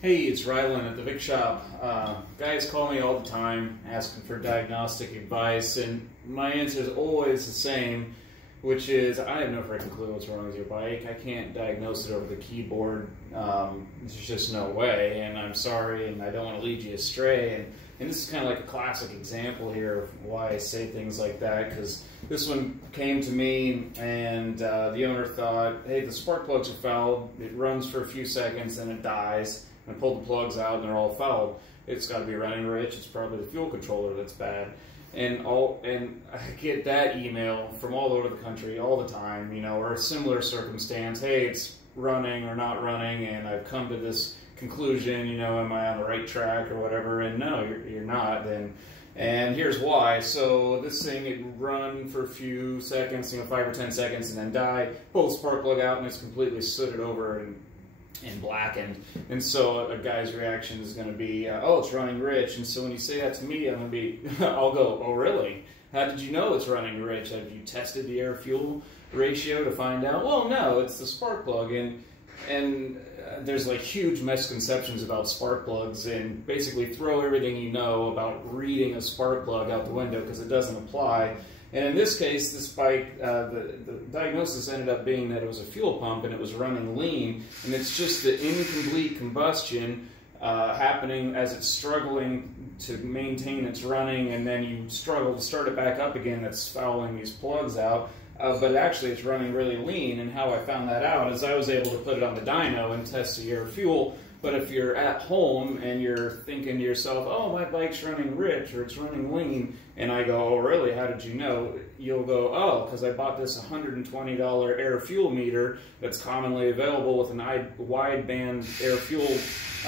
Hey, it's Rylan at the Vic Shop. Guys call me all the time asking for diagnostic advice, and my answer is always the same, which is I have no freaking clue what's wrong with your bike. I can't diagnose it over the keyboard. There's just no way, and I'm sorry, and I don't want to lead you astray. And this is kind of like a classic example here of why I say things like that, because this one came to me, and the owner thought, hey, the spark plugs are fouled. It runs for a few seconds, and it dies. I pulled the plugs out and they're all fouled. It's got to be running rich. It's probably the fuel controller that's bad. And I get that email from all over the country all the time, you know, or a similar circumstance. Hey, it's running or not running, and I've come to this conclusion, you know, am I on the right track or whatever? And no, you're not. And here's why. So this thing, it run for a few seconds, you know, 5 or 10 seconds, and then die. Pull the spark plug out, and it's completely sooted over and blackened. And so a guy's reaction is going to be, oh, it's running rich. And so when you say that to me, I'll go, oh, really? How did you know it's running rich? Have you tested the air-fuel ratio to find out? Well, no, it's the spark plug. And there's like huge misconceptions about spark plugs, and basically throw everything you know about reading a spark plug out the window because it doesn't apply. And in this case, this bike, the diagnosis ended up being that it was a fuel pump and it was running lean, and it's just the incomplete combustion happening as it's struggling to maintain its running, and then you struggle to start it back up again. That's fouling these plugs out. But actually it's running really lean, and how I found that out is I was able to put it on the dyno and test the air fuel. But if you're at home and you're thinking to yourself, oh, my bike's running rich or it's running lean, and I go, oh, really, how did you know? You'll go, oh, because I bought this $120 air fuel meter that's commonly available with a wideband air fuel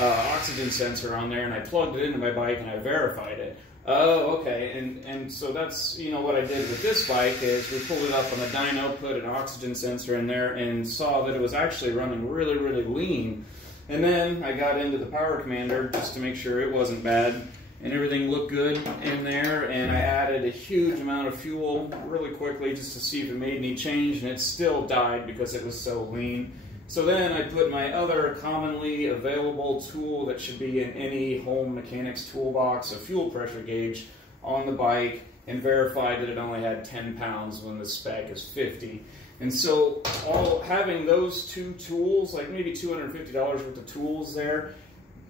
oxygen sensor on there, and I plugged it into my bike and I verified it. Oh, okay, and so that's, you know, what I did with this bike is we pulled it up on the dyno, put an oxygen sensor in there, and saw that it was actually running really, really lean. And then I got into the Power Commander just to make sure it wasn't bad, and everything looked good in there, and I added a huge amount of fuel really quickly just to see if it made any change, and it still died because it was so lean. So then I put my other commonly available tool that should be in any home mechanics toolbox, a fuel pressure gauge, on the bike, and verified that it only had 10 pounds when the spec is 50. And so having those two tools, like maybe $250 worth of tools there,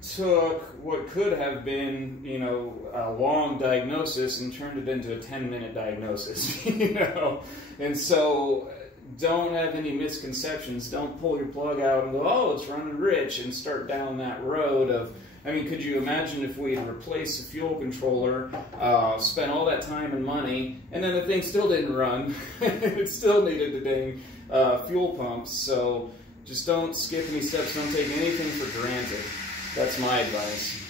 took what could have been, you know, a long diagnosis and turned it into a 10-minute diagnosis, you know. And so don't have any misconceptions. Don't pull your plug out and go, oh, it's running rich, and start down that road of, I mean, could you imagine if we had replaced the fuel controller, spent all that time and money, and then the thing still didn't run? It still needed the dang fuel pumps. So just don't skip any steps. Don't take anything for granted. That's my advice.